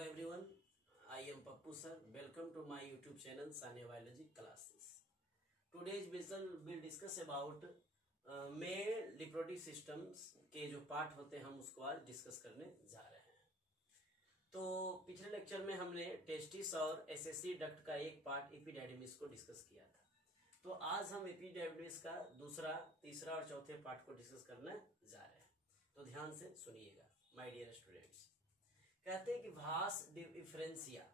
Hello everyone, I am Pappu sir. Welcome to my YouTube channel Sania Biology Classes. Today's we'll discuss about male reproductive systems के जो part होते हैं हम उसको आज discuss करने जा रहे हैं। तो पिछले लेक्चर में हमने टेस्टिस और एसएससी डक्ट का एक पार्ट एपिडाइडिमिस को डिस्कस किया था। तो आज हम एपिडाइडिमिस का दूसरा, तीसरा और चौथे पार्ट को डिस्कस करने जा रहे हैं। तो ध्यान से सुनिएगा माय डियर स्टूडेंट्स। कहते हैं कि भास डिफरेंशिया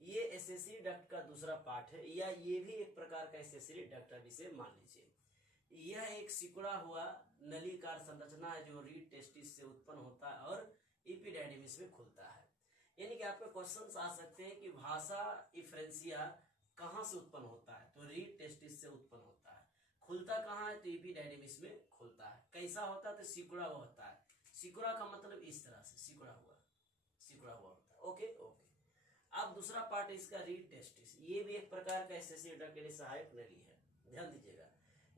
ये एसेसरी डक्ट का दूसरा पार्ट है, या ये भी एक प्रकार का एसेसरी डक्ट है। इसे मान लीजिए यह एक सिकुड़ा हुआ नलीकार संरचना है जो रीड टेस्टिस से उत्पन्न होता है और एपिडाइडिमिस में खुलता है। यानी कि आपके क्वेश्चंस आ सकते हैं कि भाषा डिफरेंशिया कहाँ से उत्पन्न होता है, तो रीड टेस्टिस से उत्पन्न होता है। खुलता कहाँ है, तो एपिडाइडिमिस में खुलता है। कैसा होता है, तो सिकुड़ा हुआ होता है। सिकुड़ा का मतलब इस तरह से सिकुड़ा हुआ होता है। ओके। अब दूसरा पार्ट है इसका रीड टेस्टिस। ये भी एक प्रकार का एसेसरी डक्ट के लिए सहायक नली है। ध्यान दीजिएगा,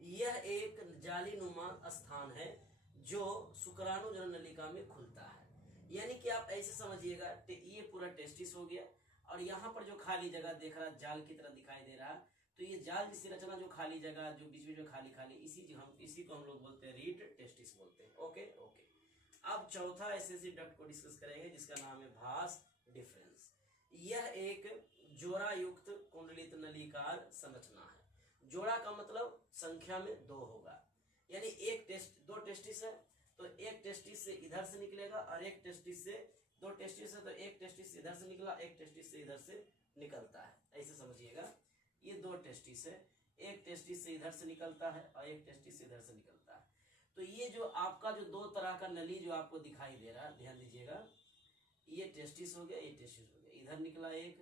यह एक जालीनुमा स्थान है जो शुक्राणु जनन नलिका में खुलता है। यानी कि आप ऐसे समझिएगा, ये पूरा टेस्टिस हो गया और यहाँ पर जो खाली जगह देख रहा जाल की तरह दिखाई दे रहा, तो ये जाल जैसी रचना, जो खाली जगह जो बीच में जो खाली इसी को हम लोग बोलते हैं रीड टेस्टिस बोलते हैं। ओके। अब चौथा एसेसरी डक्ट को डिस्कस करेंगे जिसका नाम है भास डिफरेंस। यह एक जोड़ा युक्त कुंडलित नलिकार संरचना है। जोड़ा का मतलब संख्या में 2 होगा। यानी दो टेस्टिस है, तो एक टेस्टिस से इधर से निकलेगा और एक टेस्टिस से, 2 टेस्टिस है तो एक टेस्टिस से इधर से निकला, एक टेस्टिस से इधर से निकलता है। ऐसे समझिएगा, ये 2 टेस्टिस है, एक टेस्टिस से इधर से निकलता है और एक टेस्टिस से इधर से निकलता है। तो ये जो आपका जो 2 तरह का नली जो आपको दिखाई दे रहा है, ध्यान दीजिएगा, ये टेस्टिस हो गया, ये टेस्टिस हो गया, इधर निकला एक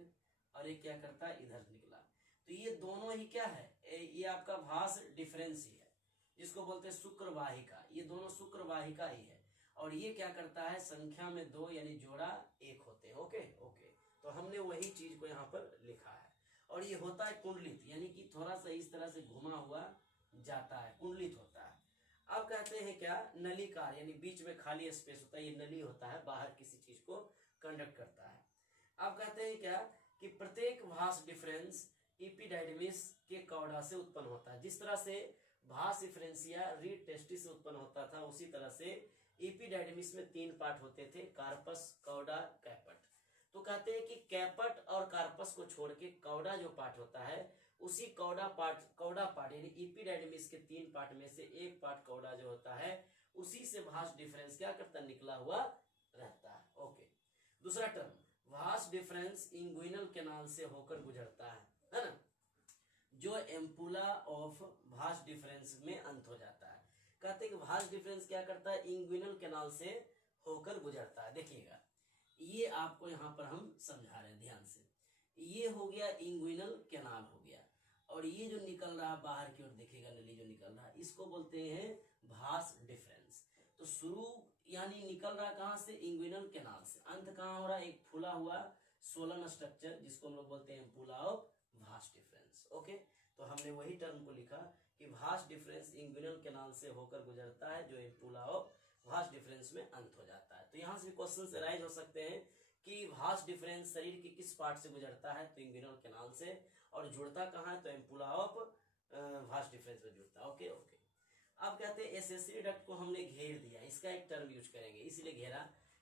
और एक क्या करता है, इधर निकला। तो ये दोनों ही क्या है, ये आपका भास डिफरेंस ही है, जिसको बोलते हैं शुक्रवाहिका। ये दोनों शुक्रवाहिका ही है और ये क्या करता है, संख्या में 2 यानी जोड़ा 1 होते हैं। ओके। तो हमने वही चीज को यहाँ पर लिखा है। और ये होता है कुंडलित, यानी कि थोड़ा सा इस तरह से घुमा हुआ जाता है, कुंडलित होता है। अब कहते हैं क्या, नलिकार, यानी बीच में खाली स्पेस होता है, ये नली होता है, बाहर किसी चीज को कंडक्ट करता है। अब कहते हैं क्या कि प्रत्येक भास डिफरेंस एपिडाइडिमिस के कौड़ा से उत्पन्न होता है। जिस तरह से भास डिफरेंशिया रीड टेस्टिस से उत्पन्न होता था, उसी तरह से एपिडाइडिमिस में 3 पार्ट होते थे, कार्पस, कौड़ा, कैपट। तो कहते हैं कि कैपट और कार्पस को छोड़ के कौड़ा जो पार्ट होता है, उसी कौड़ा पार्ट यानी एपिडाइडिमिस के 3 पार्ट में से एक पार्ट कौड़ा जो होता है, उसी से भास डिफरेंस क्या करता, निकला हुआ रहता है। ओके। दूसरा टर्म, भास डिफरेंस इंग्विनल कैनाल से होकर गुजरता है ना, जो एम्पुला ऑफ भास डिफरेंस में अंत हो जाता है। कहते हैं कि भास डिफरेंस क्या करता है, इंग्विनल कैनाल से होकर गुजरता है। देखिएगा, ये आपको यहाँ पर हम समझा रहे हैं, ध्यान से। ये हो गया इंग्विनल कैनाल हो गया, और ये जो निकल रहा बाहर की ओर देखिएगा नली जो निकल रहा, इसको बोलते हैं भास डिफरेंस। तो शुरू यानी निकल रहा कहाँ से, इंग्विनल कैनाल से। अंत कहाँ हो रहा है, एक फूला हुआ सोलन स्ट्रक्चर जिसको हम लोग बोलते हैं ampulla of Bhasa difference. Okay. तो हमने वही टर्म को लिखा कि भास डिफरेंस इंग्विनल कैनाल से होकर गुजरता है, जो एम्पुला ऑफ भास डिफरेंस में अंत हो जाता है। तो यहाँ से क्वेश्चन अराइज हो सकते हैं कि भास डिफरेंस शरीर के किस पार्ट से गुजरता है, तो इंग्विनल कैनाल से, और जुड़ता कहाँ है, तो एम्पुला ऑफ भास डिफरेंस में जुड़ता है। ओके। अब कहते हैं एसेसरी डक्ट को हमने घेर दिया, इसका एक टर्म यूज करेंगे, इसलिए घेरा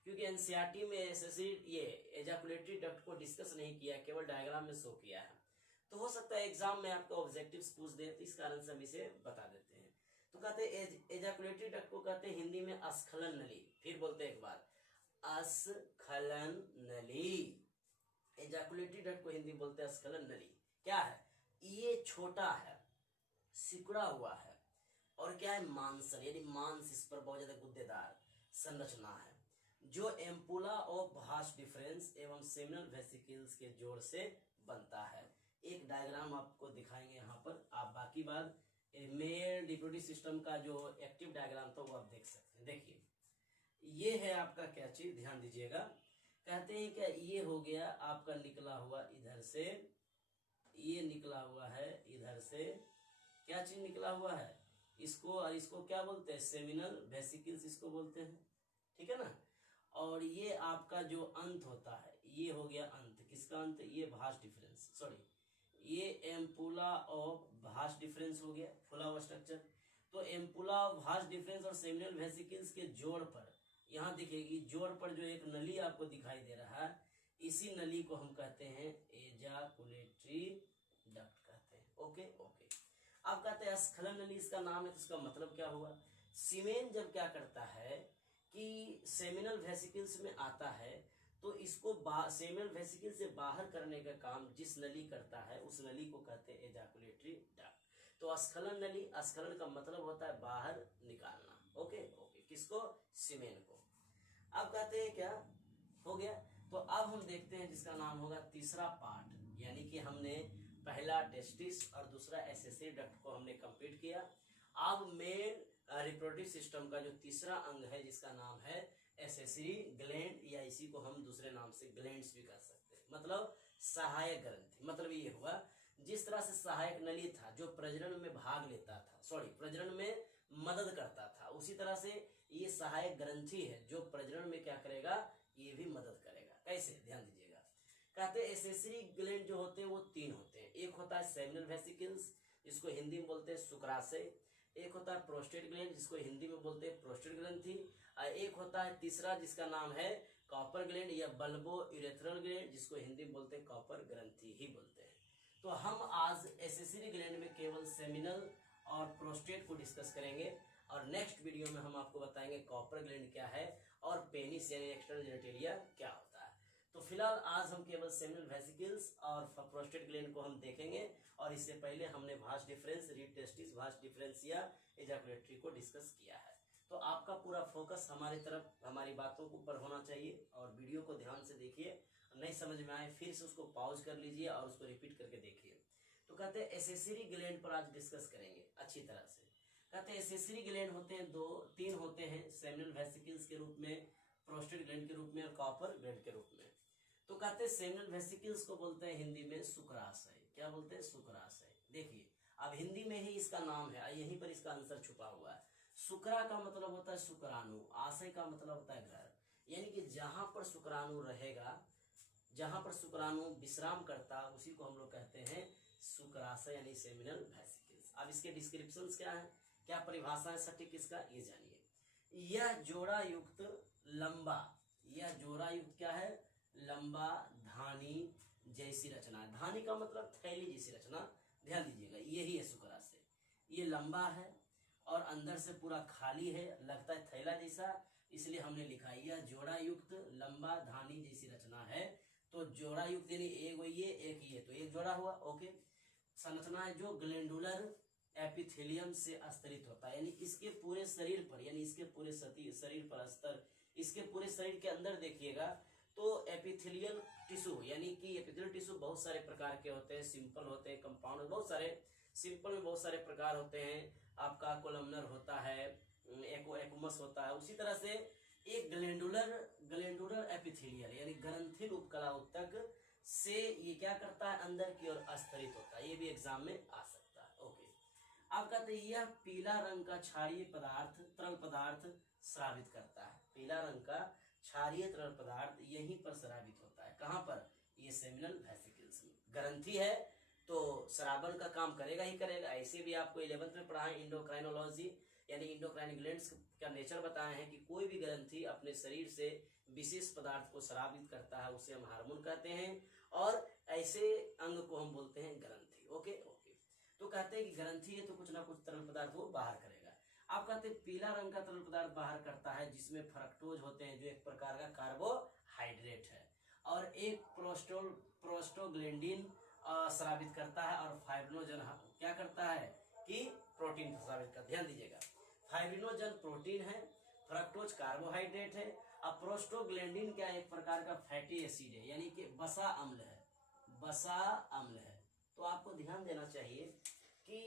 क्योंकि एनसीईआरटी में एसेसरी ये एजाकुलेटरी डक्ट को डिस्कस नहीं किया, केवल डायग्राम में शो किया है। तो हो सकता है एग्जाम में आपको ऑब्जेक्टिव्स पूछ दे, तो इस कारण से हम इसे बता देते हैं। तो कहते हैं एजाकुलेटरी डक्ट को कहते हैं हिंदी में अस्खलन नली। फिर बोलते हैं एक बार, अस्खलन नली। एजाकुलेटरी डक्ट को हिंदी बोलते हैं अस्खलन नली। क्या है, ये छोटा है, सिकुड़ा हुआ है, और क्या है, मांसल, यानी मांस इस पर बहुत ज्यादा गुद्देदार संरचना है, जो एम्पुला ऑफ भास डिफरेंस एवं सेमिनल वेसिकल्स के जोड़ से बनता है। एक डायग्राम आपको दिखाएंगे यहाँ पर, आप बाकी बात मेल रिप्रोडक्टिव सिस्टम का जो एक्टिव डायग्राम था वो आप देख सकते हैं। देखिए, ये है आपका क्या चीज, ध्यान दीजिएगा। कहते हैं क्या, ये हो गया आपका निकला हुआ इधर से, ये निकला हुआ है इधर से, क्या चीज निकला हुआ है, इसको, और इसको क्या बोलते हैं, सेमिनल वेसिकल्स इसको बोलते हैं, ठीक है ना। और ये आपका जो अंत होता है, ये हो गया अंत, किसका अंत, ये भास डिफरेंस, सॉरी ये एम्पुला ऑफ भास डिफरेंस हो गया, फुला हुआ स्ट्रक्चर। तो एम्पुला ऑफ भास डिफरेंस और सेमिनल वेसिकल्स के जोड़ पर, यहाँ दिखेगी जोड़ पर जो एक नली आपको दिखाई दे रहा है, इसी नली को हम कहते हैं एजाकुलेटरी डक्ट कहते हैं। Okay okay. अब कहते हैं स्खलन नली, इसका नाम है तो इसका मतलब क्या हुआ, सीमेन जब क्या करता है कि सेमिनल वेसिकल्स में आता है तो इसको सेमिनल वेसिकल से बाहर करने का काम जिस नली करता है उस नली को कहते हैं एजाकुलेटरी डक्ट। तो स्खलन नली, स्खलन का मतलब होता है बाहर निकालना। ओके ओके, किसको, सीमेन को। अब कहते हैं क्या हो गया, तो अब हम देखते हैं जिसका नाम होगा तीसरा पार्ट, यानी कि हमने पहला टेस्टिस और दूसरा एसेसरी डक्ट को हमने कंप्लीट किया। अब मेल रिप्रोडक्टिव सिस्टम का जो तीसरा अंग है जिसका नाम है एसेसरी ग्लैंड, या इसी को हम दूसरे नाम से ग्लैंड्स भी कह सकते हैं, मतलब सहायक ग्रंथि। मतलब ये हुआ जिस तरह से सहायक नली था जो प्रजनन में भाग लेता था, सॉरी प्रजनन में मदद करता था, उसी तरह से ये सहायक ग्रंथि है जो प्रजनन में क्या करेगा, ये भी मदद करेगा। कैसे, ध्यान दीजिएगा। कहते हैं एसेसरी ग्लैंड जो होते हैं वो तीन होते हैं, एक होता है सेमिनल वेसिकल्स जिसको हिंदी में बोलते हैं शुक्राशय, एक होता है प्रोस्टेट ग्लैंड जिसको हिंदी में बोलते हैं प्रोस्टेट ग्रंथि, और एक होता है तीसरा जिसका नाम है कॉपर ग्लैंड या बल्बो यूरेथ्रल ग्लैंड जिसको हिंदी में बोलते हैं कॉपर ग्रंथि ही बोलते हैं। तो हम आज एसेसरी ग्लैंड में केवल सेमिनल और प्रोस्टेट को डिस्कस करेंगे, और नेक्स्ट वीडियो में हम आपको बताएंगे कॉपर ग्लैंड क्या है और पेनिस यानी एक्सटर्नल जेनिटलिया क्या होता है। तो फिलहाल आज हम केवल सेमिनल वेसिकल्स और प्रोस्टेट ग्लैंड को हम देखेंगे, और इससे पहले हमने भास डिफरेंस, रीड टेस्टिस, भास डिफरेंस या एजाकुलेटरी को डिस्कस किया है। तो आपका पूरा फोकस हमारी तरफ, हमारी बातों के ऊपर होना चाहिए, और वीडियो को ध्यान से देखिए, नहीं समझ में आए फिर से उसको पॉज कर लीजिए और उसको रिपीट करके देखिए। तो कहते हैं एसेसरी ग्लैंड पर आज डिस्कस करेंगे अच्छी तरह से। कहते हैं एसेसरी ग्लैंड होते हैं तीन होते हैं, सेमिनल वेसिकल्स के रूप में, प्रोस्टेट ग्लैंड के रूप में और कॉपर ग्लैंड के रूप में। तो कहते हैं सेमिनल वेसिकल्स को बोलते हैं हिंदी में शुक्राशय। क्या बोलते हैं, शुक्राशय। देखिए अब हिंदी में ही इसका नाम है, यहीं पर इसका आंसर छुपा हुआ है। शुक्रा का मतलब होता है शुक्राणु, आशय का मतलब होता है घर, यानी कि जहां पर शुक्राणु रहेगा, जहां पर शुक्राणु विश्राम करता उसी को हम लोग कहते हैं शुक्राशय यानी सेमिनल वेसिकल्स। अब इसके डिस्क्रिप्शंस क्या है, क्या परिभाषा है सटीक इसका, ये जानिए। यह जोड़ा युक्त लंबा, यह जोड़ा युक्त क्या है, लंबा धानी जैसी रचना है। धानी का मतलब थैली जैसी रचना, ध्यान दीजिएगा, यही है शुक्राशय। ये लंबा है और अंदर से पूरा खाली है, लगता है थैला जैसा, इसलिए हमने लिखा यह जोड़ा युक्त लंबा धानी जैसी रचना है। तो जोड़ा युक्त यानी एक ये एक ये, तो एक जोड़ा हुआ। ओके, संरचना है जो ग्लैंडुलर एपिथेलियम से स्तरित होता है, यानी इसके पूरे शरीर पर, यानी इसके पूरे शरीर पर स्तर, इसके पूरे शरीर के अंदर देखिएगा तो एपिथेलियल टिश्यू, यानी कि एपिथेलियल टिश्यू बहुत सारे प्रकार के होते हैं, सिंपल होते हैं, कंपाउंड, बहुत सारे, सिंपल में बहुत सारे प्रकार होते हैं, आपका कोलमनर होता है, एक्वमस होता है, उसी तरह से एक ग्लैंडुलर एपिथेलियल यानी ग्रंथिल उपकला ऊतक से ये क्या करता है, अंदर की ओर स्तरित होता है। ये भी एग्जाम में आ सकता है। ओके, अब कहते हैं यह पीला रंग का क्षारीय पदार्थ, तरल पदार्थ स्रावित करता है। पीला रंग का क्षारीय तरल पदार्थ यहीं पर स्रावित होता है, कहाँ पर, ये सेमिनल वेसिकल्स में। ग्रंथि है तो श्रावण का काम करेगा ही करेगा। ऐसे भी आपको 11th में पढ़ा है इंडोक्राइनोलॉजी, यानी इंडोक्राइन ग्लैंड्स का नेचर बताए हैं कि कोई भी ग्रंथि अपने शरीर से विशेष पदार्थ को स्रावित करता है, उसे हम हार्मोन कहते हैं, और ऐसे अंग को हम बोलते हैं ग्रंथि। ओके ओके, तो कहते हैं कि ग्रंथि है तो कुछ ना कुछ तरल पदार्थ वो बाहर करेगा। आप कहते हैं पीला रंग का तरल पदार्थ बाहर करता है जिसमें फ्रक्टोज होते हैं जो एक प्रकार का कार्बोहाइड्रेट है, और एक प्रोस्टोग्लैंडिन स्रावित करता है, और फाइब्रिनोजन क्या करता है कि प्रोटीन स्रावित करता है। ध्यान दीजिएगा, फाइब्रिनोजन प्रोटीन है, फ्रक्टोज कार्बोहाइड्रेट है, अब प्रोस्टोग्लैंडिन क्या एक प्रकार का फैटी एसिड है, यानी कि वसा अम्ल है, वसा अम्ल है। तो आपको ध्यान देना चाहिए कि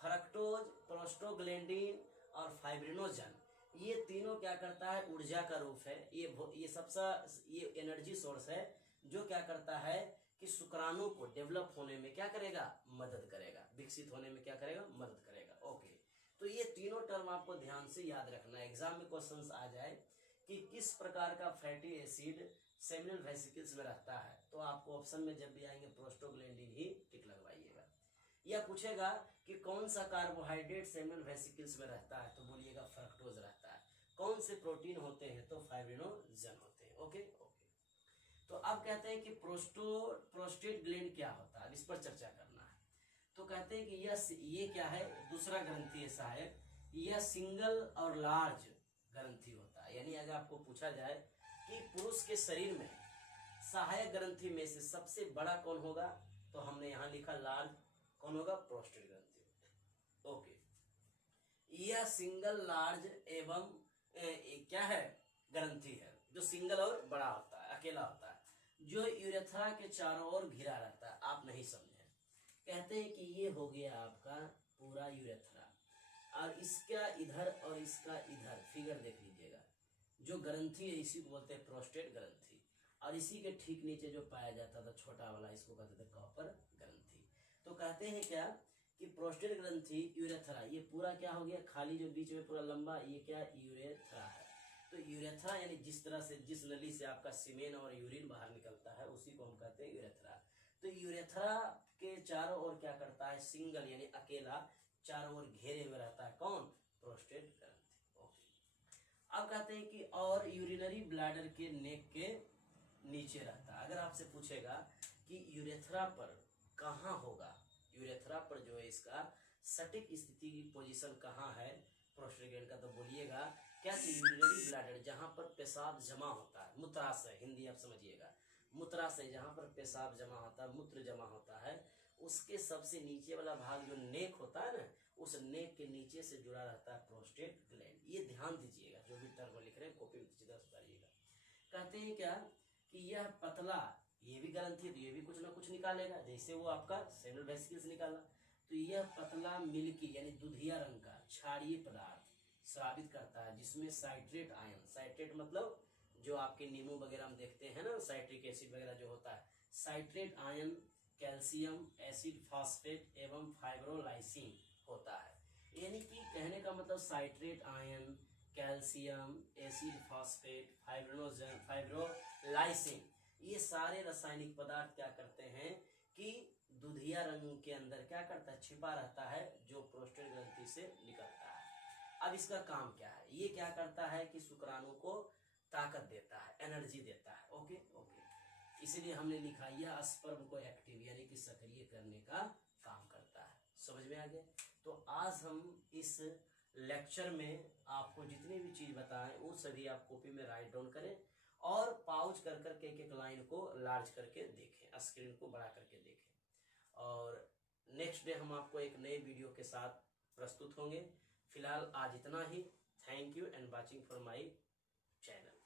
फ्रक्टोज, प्रोस्टोग्लैंडिन और फाइब्रिनोजन ये तीनों क्या करता है, ऊर्जा का रूप है, ये सबसे ये एनर्जी सोर्स है जो क्या करता है कि शुक्राणु को डेवलप होने में क्या करेगा, मदद करेगा, विकसित होने में क्या करेगा, मदद करेगा। ओके, तो ये तीनों टर्म आपको ध्यान से याद रखना है, एग्जाम में क्वेश्चंस आ जाए कि किस प्रकार का फैटी एसिड सेमिनल वेसिकल्स में रहता है तो आपको ऑप्शन में जब भी आएंगे प्रोस्टोग्लैंडिन ही टिक लगवाइएगा। या पूछेगा कि कौन सा कार्बोहाइड्रेट सेमिनल वेसिकल्स में रहता है तो बोलिएगा फ्रक्टोज रहता है। कौन से प्रोटीन होते हैं तो फाइब्रिनोजन होते हैं। Okay okay. तो अब कहते हैं कि प्रोस्टेट ग्लैंड क्या होता है, अब इस पर चर्चा करना है। तो कहते हैं कि ये क्या है, दूसरा ग्रंथि ऐसा है, यह सिंगल और लार्ज ग्रंथि होता है। यानी अगर आपको पूछा जाए कि पुरुष के शरीर में सहायक ग्रंथि में से सबसे बड़ा कौन होगा तो हमने यहाँ लिखा लार्ज, कौन होगा, प्रोस्टेट ग्रंथि। ओके, यह सिंगल लार्ज एवं क्या है, ग्रंथि है जो सिंगल और बड़ा होता है, अकेला होता है, जो यूरेथ्रा के चारों ओर घिरा रहता है। आप नहीं समझे, कहते हैं कि ये हो गया आपका पूरा यूरेथ्रा, और इसका इधर और इसका इधर फिगर देख लीजिएगा, जो ग्रंथि है इसी को बोलते हैं प्रोस्टेट ग्रंथि, और इसी के ठीक नीचे जो पाया जाता था छोटा वाला, इसको कहते थे कॉपर ग्रंथि। तो कहते हैं क्या कि प्रोस्टेट ग्रंथि यूरेथ्रा, ये पूरा क्या हो गया, खाली जो बीच में पूरा लंबा, ये क्या यूरेथ्रा है। तो यूरेथ्रा यानी जिस तरह से, जिस नली से आपका सीमेन और यूरिन बाहर निकलता है उसी को हम कहते हैं यूरेथ्रा। तो यूरेथ्रा के चारों ओर क्या करता है, सिंगल यानी अकेला चारों ओर घेरे हुए रहता है, कौन, प्रोस्टेट ग्रंथि। ओके। अब कहते हैं कि और यूरिनरी ब्लैडर के नेक के नीचे रहता है। अगर आपसे पूछेगा कि यूरेथ्रा पर कहाँ होगा, यूरेथ्रा पर जो है इसका सटीक स्थिति की पोजीशन कहाँ है प्रोस्टेट ग्लैंड का, तो बोलिएगा क्या, कि यूरिनरी ब्लैडर जहाँ पर पेशाब जमा होता है, मूत्राशय, हिंदी आप समझिएगा, मूत्राशय जहाँ पर पेशाब जमा होता है, मूत्र जमा होता है, उसके सबसे नीचे वाला भाग जो नेक होता है ना, उस नेक के नीचे से जुड़ा रहता है प्रोस्टेट ग्लैंड। ये ध्यान दीजिएगा, जो भी टर्म लिख रहे हैं कॉपी में अच्छी तरह सुधारिएगा। कहते हैं क्या कि यह पतला, ये भी ग्रंथि, तो ये भी कुछ ना कुछ निकालेगा, जैसे वो आपका सेमिनल वेसिकल्स निकाला। तो यह पतला मिल्की यानी दूधिया रंग का क्षारीय पदार्थ स्रावित करता है, जिसमें साइट्रेट आयन, साइट्रेट मतलब जो आपके नींबू वगैरह में देखते हैं ना, साइट्रिक एसिड वगैरह जो होता है, citrate ion, calcium, acid phosphate एवं फाइब्रोलाइसिन होता है। यानी कि कहने का मतलब citrate ion, calcium, acid phosphate, fibrolysin, ये सारे रासायनिक पदार्थ क्या करते हैं कि दूधिया रंग के अंदर क्या करता है, छिपा रहता है, जो प्रोस्टेट ग्रंथि से निकलता है। अब इसका काम क्या है, ये क्या करता है कि शुक्राणु को ताकत देता है, एनर्जी देता है। ओके ओके, इसलिए हमने लिखा यह स्पर्म को एक्टिव यानी कि सक्रिय करने का काम करता है। समझ में आ गया। तो आज हम इस लेक्चर में आपको जितनी भी चीज बताएं वो सभी आप कॉपी में राइट डाउन करें और पाउच कर करके एक एक लाइन को लार्ज करके देखें, स्क्रीन को बड़ा करके देखें, और नेक्स्ट डे हम आपको एक नए वीडियो के साथ प्रस्तुत होंगे। फिलहाल आज इतना ही। Thank you and watching for my channel.